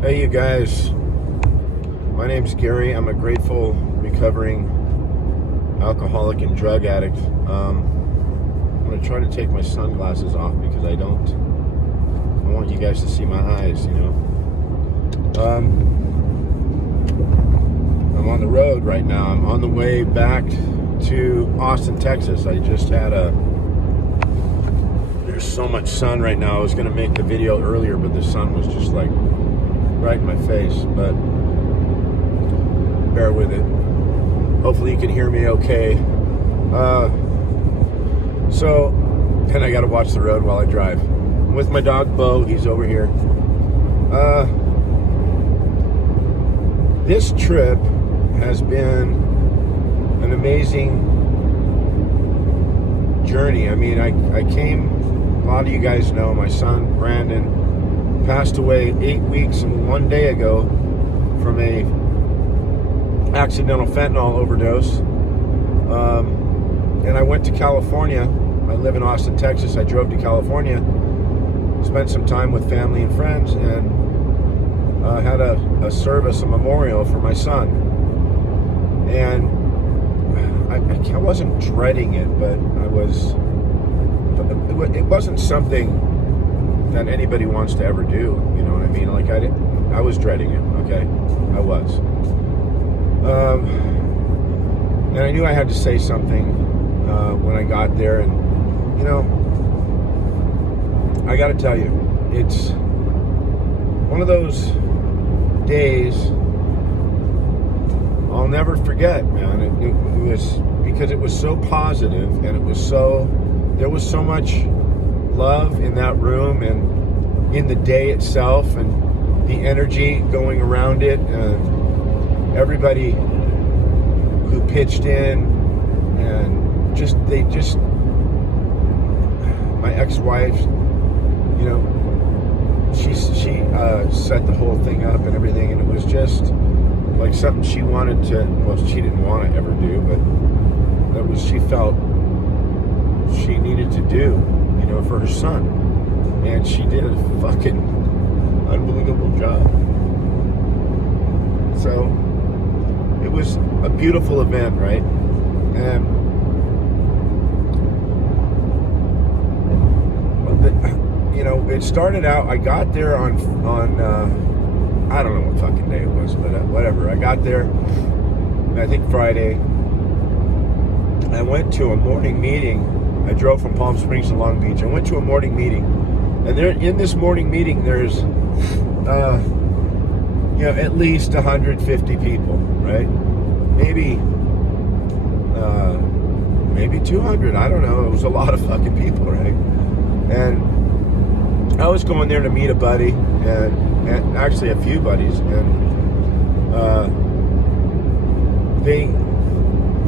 Hey, you guys. My name's Gary. I'm a grateful, recovering alcoholic and drug addict. I'm going to try to take my sunglasses off because I want you guys to see my eyes, you know. I'm on the road right now. I'm on the way back to Austin, Texas. I just had there's so much sun right now. I was going to make the video earlier, but the sun was just like right in my face, but bear with it. Hopefully you can hear me okay. And I got to watch the road while I drive. I'm with my dog Bo, he's over here. This trip has been an amazing journey. I mean, I came, a lot of you guys know, my son Brandon passed away 8 weeks and 1 day ago from a accidental fentanyl overdose. And I went to California. I live in Austin, Texas. I drove to California, spent some time with family and friends, and had a service, a memorial for my son. And I wasn't dreading it, but it wasn't something that anybody wants to ever do, you know what I mean? Like I was dreading it, okay? I was. And I knew I had to say something when I got there, and you know, I gotta tell you, it's one of those days I'll never forget, man. It was because it was so positive, and there was so much love in that room and in the day itself, and the energy going around it, and everybody who pitched in, and my ex-wife, you know, she set the whole thing up and everything, and it was just like something she wanted to, well, she didn't want to ever do, but she felt she needed to do, you know, for her son. And she did a fucking unbelievable job. So it was a beautiful event, right? And you know, it started out, I got there on I don't know what fucking day it was, but whatever. I got there, I think Friday. I went to a morning meeting. I drove from Palm Springs to Long Beach. I went to a morning meeting, and there, in this morning meeting, there's, you know, at least 150 people, right? Maybe 200. I don't know. It was a lot of fucking people, right? And I was going there to meet a buddy, and actually a few buddies, and they,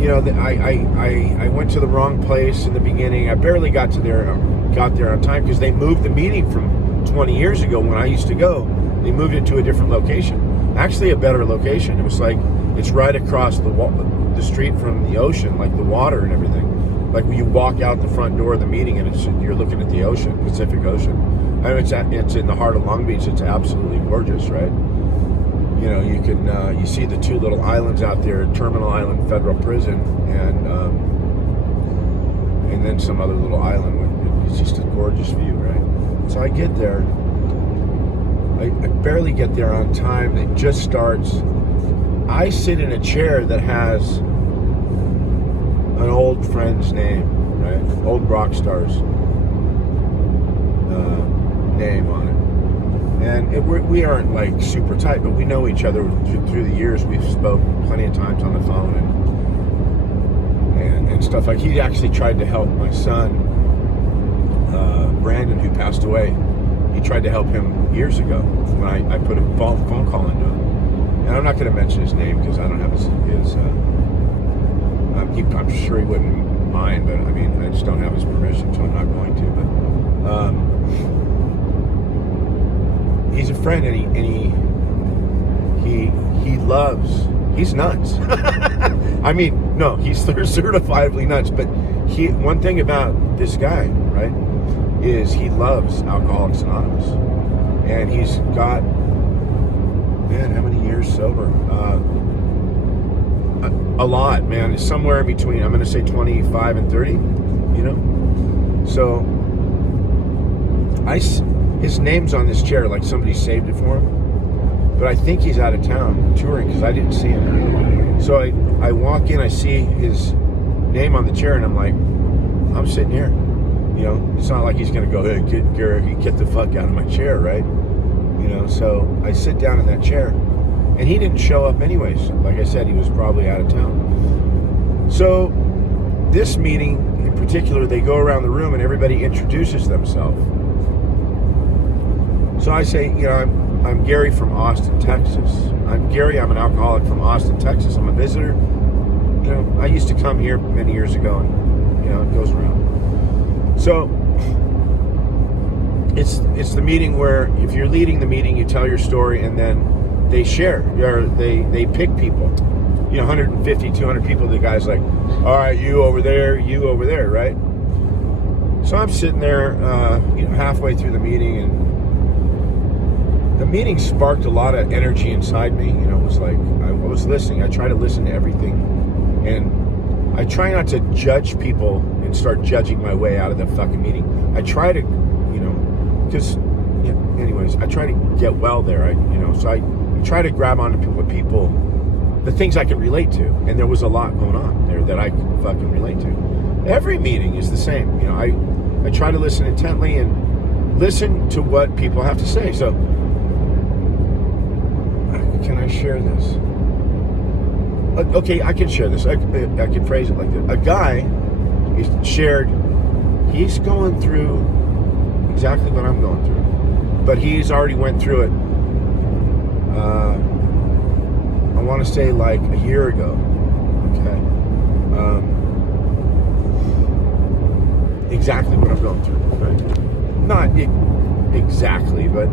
you know, I went to the wrong place in the beginning. I barely got there on time because they moved the meeting from 20 years ago when I used to go. They moved it to a different location, actually a better location. It was like, it's right across the street from the ocean, like the water and everything. Like when you walk out the front door of the meeting, and you're looking at the ocean, Pacific Ocean. I mean, it's in the heart of Long Beach. It's absolutely gorgeous, right? You know, you can you see the two little islands out there, Terminal Island Federal Prison, and then some other little island. It's just a gorgeous view, right? So I get there. I barely get there on time. It just starts. I sit in a chair that has an old friend's name, right? Old rock star's name on it. And we aren't like super tight, but we know each other through the years. We've spoken plenty of times on the phone and stuff. Like, he actually tried to help my son, Brandon, who passed away. He tried to help him years ago when I put a phone call into him. And I'm not going to mention his name because I don't have his I'm sure he wouldn't mind, but I mean, I just don't have his permission, so I'm not going to. But he's a friend, and he loves. He's nuts. I mean, no, he's certifiably nuts. But one thing about this guy, right, is he loves Alcoholics Anonymous, and he's got Man, how many years sober? A lot, man. It's somewhere in between. I'm going to say 25 and 30, So, his name's on this chair, like somebody saved it for him. But I think he's out of town touring because I didn't see him. So I walk in, I see his name on the chair, and I'm like, I'm sitting here. It's not like he's going to go, hey, get the fuck out of my chair, right? So I sit down in that chair, and he didn't show up anyways. Like I said, he was probably out of town. So this meeting in particular, they go around the room and everybody introduces themselves. So I say, I'm Gary from Austin, Texas. I'm Gary, I'm an alcoholic from Austin, Texas. I'm a visitor. I used to come here many years ago, and, it goes around. So it's the meeting where if you're leading the meeting, you tell your story, and then they share, or they pick people. 150, 200 people, the guy's like, all right, you over there, right? So I'm sitting there, halfway through the meeting, and the meeting sparked a lot of energy inside me. It was like, I was listening. I try to listen to everything, and I try not to judge people and start judging my way out of the fucking meeting. I try to, because, anyways, I try to get well there, so I try to grab onto people, the things I can relate to, and there was a lot going on there that I can fucking relate to. Every meeting is the same, I try to listen intently and listen to what people have to say. So, can I share this? Okay, I can share this. I can phrase it like this. A guy shared, he's going through exactly what I'm going through, but he's already went through it. I want to say like a year ago. Okay, exactly what I'm going through. Right? Not exactly, but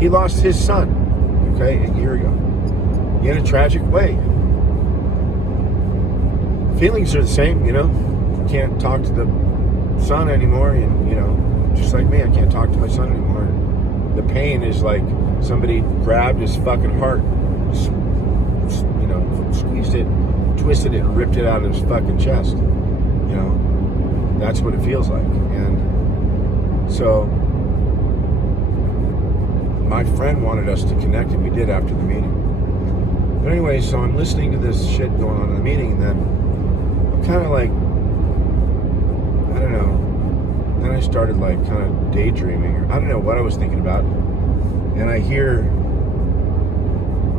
he lost his son. Okay, a year ago, in a tragic way. Feelings are the same, Can't talk to the son anymore, and just like me, I can't talk to my son anymore. The pain is like somebody grabbed his fucking heart, squeezed it, twisted it, and ripped it out of his fucking chest. That's what it feels like. And so my friend wanted us to connect, and we did after the meeting. But anyway, so I'm listening to this shit going on in the meeting, and then I'm kind of like, I don't know. Then I started like kind of daydreaming, or I don't know what I was thinking about. And I hear,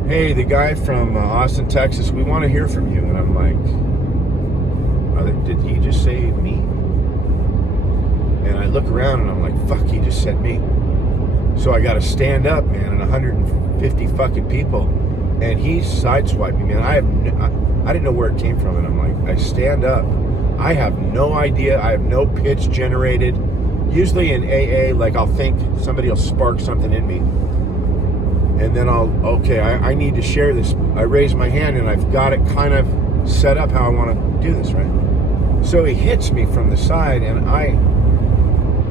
hey, the guy from Austin, Texas, we want to hear from you. And I'm like, did he just say me? And I look around and I'm like, fuck, he just said me. So I got to stand up, man, and 150 fucking people. And he sideswiped me, man. I didn't know where it came from. And I'm like, I stand up. I have no idea. I have no pitch generated. Usually in AA, like I'll think somebody will spark something in me. And then I need to share this. I raise my hand and I've got it kind of set up how I want to do this, right? So he hits me from the side, and I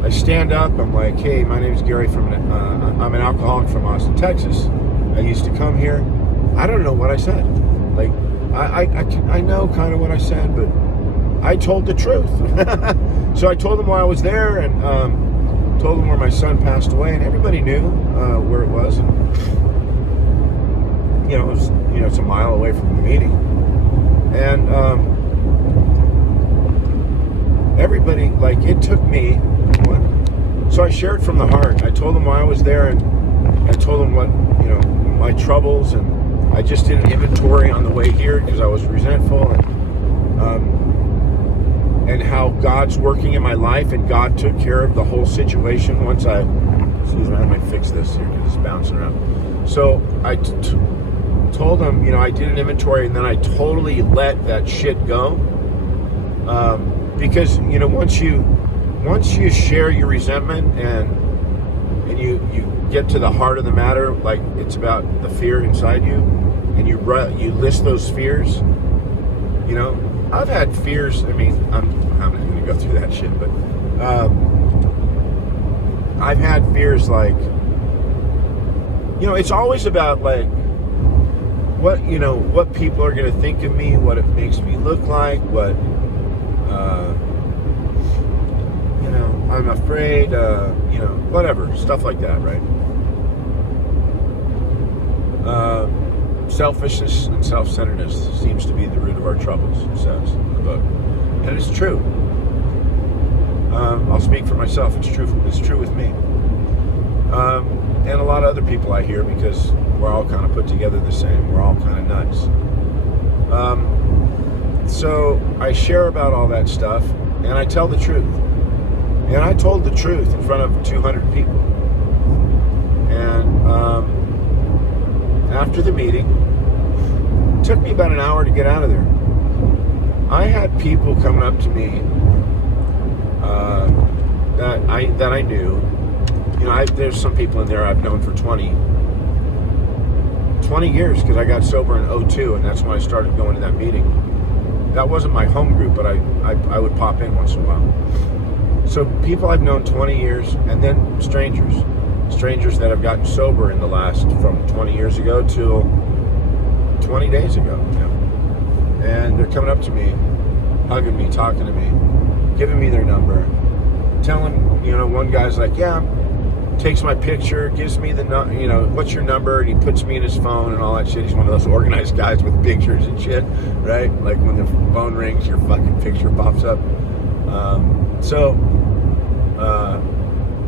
stand up. I'm like, hey, my name is Gary I'm an alcoholic from Austin, Texas. I used to come here. I don't know what I said. Like, I know kind of what I said, but I told the truth. So I told them why I was there, and told them where my son passed away, and everybody knew where it was. And it was, it's a mile away from the meeting. And everybody, like, it took me, so I shared from the heart. I told them why I was there, and I told them what, my troubles, and I just did an inventory on the way here because I was resentful, and how God's working in my life, and God took care of the whole situation once I might fix this here because it's bouncing around. So I told them, I did an inventory, and then I totally let that shit go, because once you share your resentment and you get to the heart of the matter, like it's about the fear inside you, and you list those fears. I've had fears. I mean, I'm not going to go through that shit, but I've had fears like, it's always about like what people are going to think of me, what it makes me look like, what, I'm afraid, whatever, stuff like that, right? Selfishness and self-centeredness seems to be the root of our troubles, it says in the book. And it's true. I'll speak for myself. It's true with me. And a lot of other people I hear, because we're all kind of put together the same. We're all kind of nuts. So I share about all that stuff, and I tell the truth. And I told the truth in front of 200 people. And after the meeting, it took me about an hour to get out of there. I had people coming up to me that I knew. There's some people in there I've known for 20 years, because I got sober in 2002, and that's when I started going to that meeting. That wasn't my home group, but I would pop in once in a while. So people I've known 20 years, and then strangers that have gotten sober in the last, from 20 years ago till 20 days ago. And they're coming up to me, hugging me, talking to me, giving me their number, telling, one guy's like, yeah, takes my picture, gives me the, what's your number, and he puts me in his phone and all that shit. He's one of those organized guys with pictures and shit, right? Like when the phone rings, your fucking picture pops up.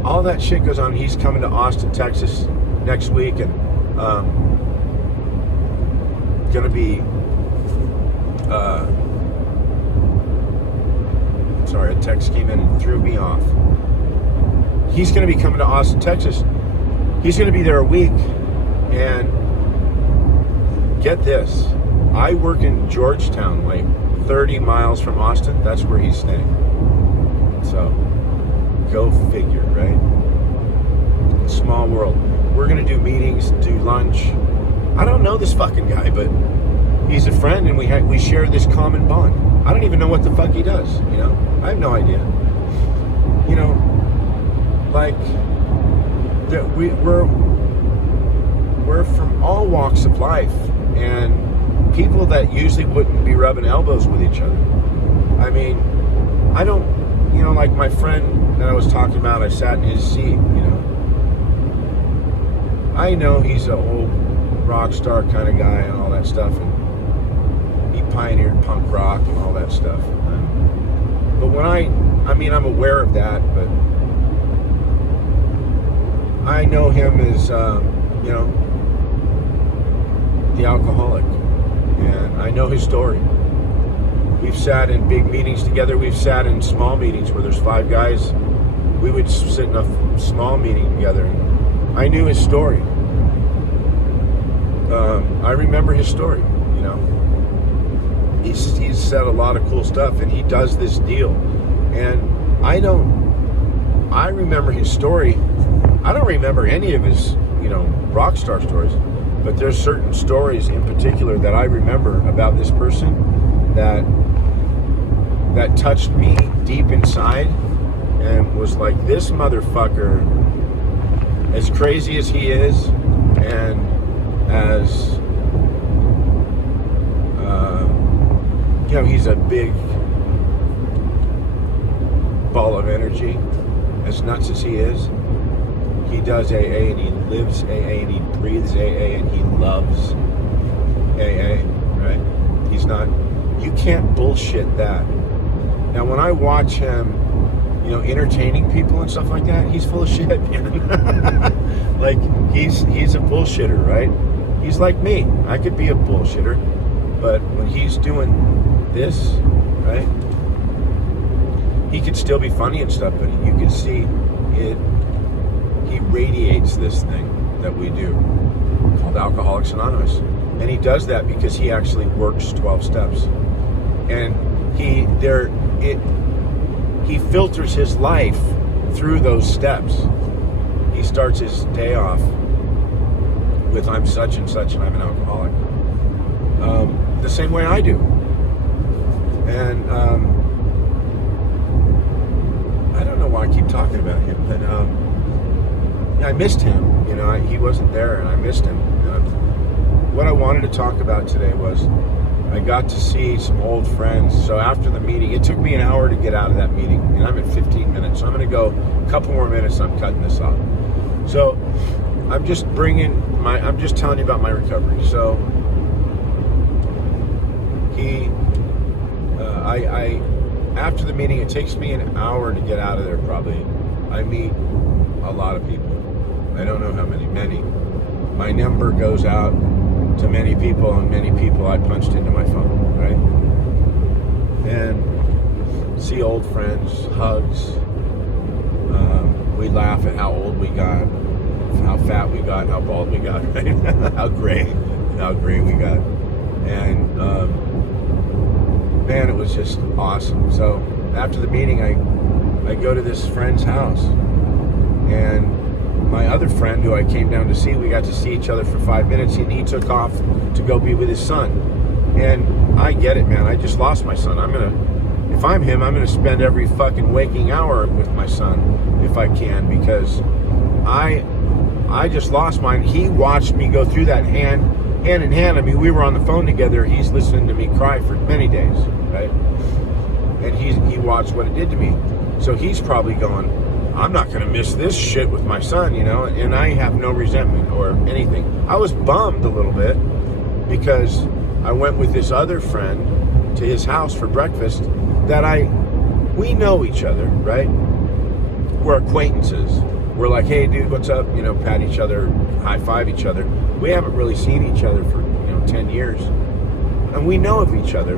All that shit goes on. He's coming to Austin, Texas next week, and gonna be sorry, a text came in and threw me off. He's gonna be coming to Austin, Texas. He's gonna be there a week, and get this, I work in Georgetown, like 30 miles from Austin. That's where he's staying. So go figure, right? Small world. We're gonna do meetings, do lunch. I don't know this fucking guy, but he's a friend, and we share this common bond. I don't even know what the fuck he does. I have no idea. Like we're from all walks of life, and people that usually wouldn't be rubbing elbows with each other. I mean, I don't. Like my friend that I was talking about, I sat in his seat, I know he's an old rock star kind of guy and all that stuff, and he pioneered punk rock and all that stuff. But when I'm aware of that, but I know him as, the alcoholic, and I know his story. We've sat in big meetings together. We've sat in small meetings where there's 5 guys. We would sit in a small meeting together. And I knew his story. I remember his story, He's said a lot of cool stuff, and he does this deal. And I remember his story. I don't remember any of his, rock star stories. But there's certain stories in particular that I remember about this person that touched me deep inside, and was like, this motherfucker, as crazy as he is, and as he's a big ball of energy, as nuts as he is, he does AA, and he lives AA, and he breathes AA, and he loves AA, right? You can't bullshit that. Now, when I watch him, entertaining people and stuff like that, he's full of shit, man. Like, he's a bullshitter, right? He's like me. I could be a bullshitter, but when he's doing this, right, he could still be funny and stuff, but you can see it. He radiates this thing that we do called Alcoholics Anonymous, and he does that because he actually works 12 steps, and he filters his life through those steps. He starts his day off with, I'm such and such, and I'm an alcoholic, the same way I do. And I don't know why I keep talking about him, but I missed him. He wasn't there, and I missed him. what I wanted to talk about today was I got to see some old friends. So after the meeting, it took me an hour to get out of that meeting, and I'm at 15 minutes. So I'm going to go a couple more minutes. I'm cutting this off. So I'm just telling you about my recovery. So after the meeting, it takes me an hour to get out of there probably. I meet a lot of people. I don't know how many. My number goes out to many people, and many people I punched into my phone, right? And see old friends, hugs. We laugh at how old we got, how fat we got, how bald we got, right? how gray we got. And man, it was just awesome. So after the meeting, I go to this friend's house, and my other friend who I came down to see, we got to see each other for 5 minutes, and he took off to go be with his son. And I get it, man. I just lost my son. If I'm him, I'm gonna spend every fucking waking hour with my son if I can, because I just lost mine. He watched me go through that hand in hand. I mean, we were on the phone together. He's listening to me cry for many days, right? And he watched what it did to me. So he's probably going, I'm not going to miss this shit with my son, you know? And I have no resentment or anything. I was bummed a little bit because I went with this other friend to his house for breakfast that we know each other, right? We're acquaintances. We're like, hey, dude, what's up? You know, pat each other, high five each other. We haven't really seen each other for, 10 years. And we know of each other.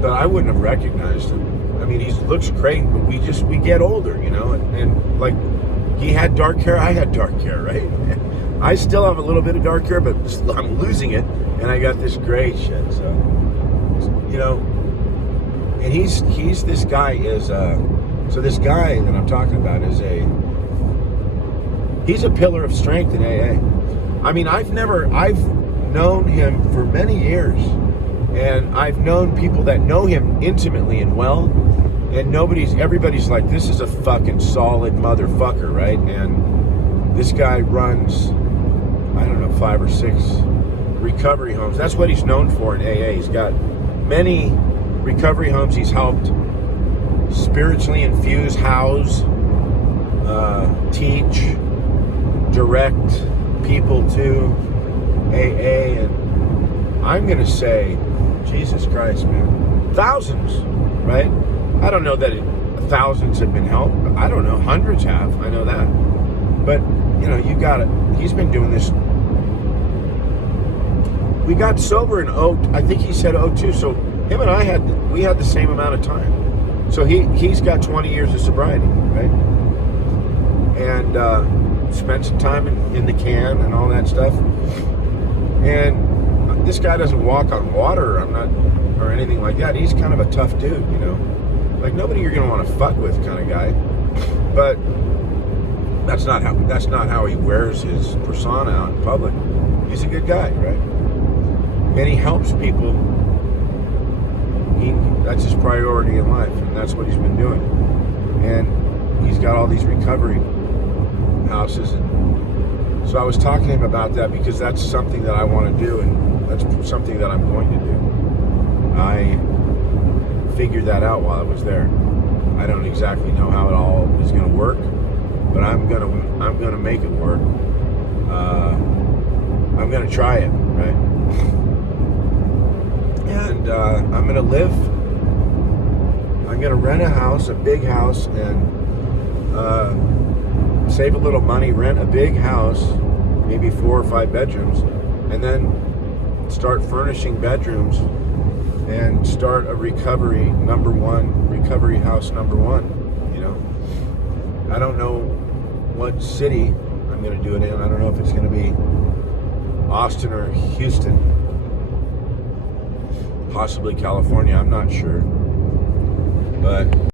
But I wouldn't have recognized him. I mean, he looks great, but we get older, and like, he had dark hair, I had dark hair, right? I still have a little bit of dark hair, but I'm losing it, and I got this gray shit, so, and he's this guy is, so this guy that I'm talking about he's a pillar of strength in AA. I mean, I've known him for many years, and I've known people that know him intimately and well, and everybody's like, this is a fucking solid motherfucker, right? And this guy runs, I don't know, 5 or 6 recovery homes. That's what he's known for in AA. He's got many recovery homes he's helped spiritually infuse, house, teach, direct people to AA, and I'm gonna say, Jesus Christ, man, thousands, right? I don't know that thousands have been helped. I don't know, hundreds have. I know that. But you got it. He's been doing this. We got sober in I think he said 02. So him and I had the same amount of time. So he's got 20 years of sobriety, right? And spent some time in the can and all that stuff. And this guy doesn't walk on water. Or anything like that. He's kind of a tough dude, like nobody you're gonna want to fuck with kind of guy. But that's not how he wears his persona out in public. He's a good guy, right? And he helps people. That's his priority in life, and that's what he's been doing. And he's got all these recovery houses. And so I was talking to him about that because that's something that I want to do, and that's something that I'm going to do. I figured that out while I was there. I don't exactly know how it all is going to work, but I'm gonna make it work. I'm gonna try it, right? And I'm gonna live. I'm gonna rent a house, a big house, and save a little money, rent a big house, maybe 4 or 5 bedrooms, and then start furnishing bedrooms and start a recovery house number one. I don't know what city I'm going to do it in. I don't know if it's going to be Austin or Houston, possibly California. I'm not sure, but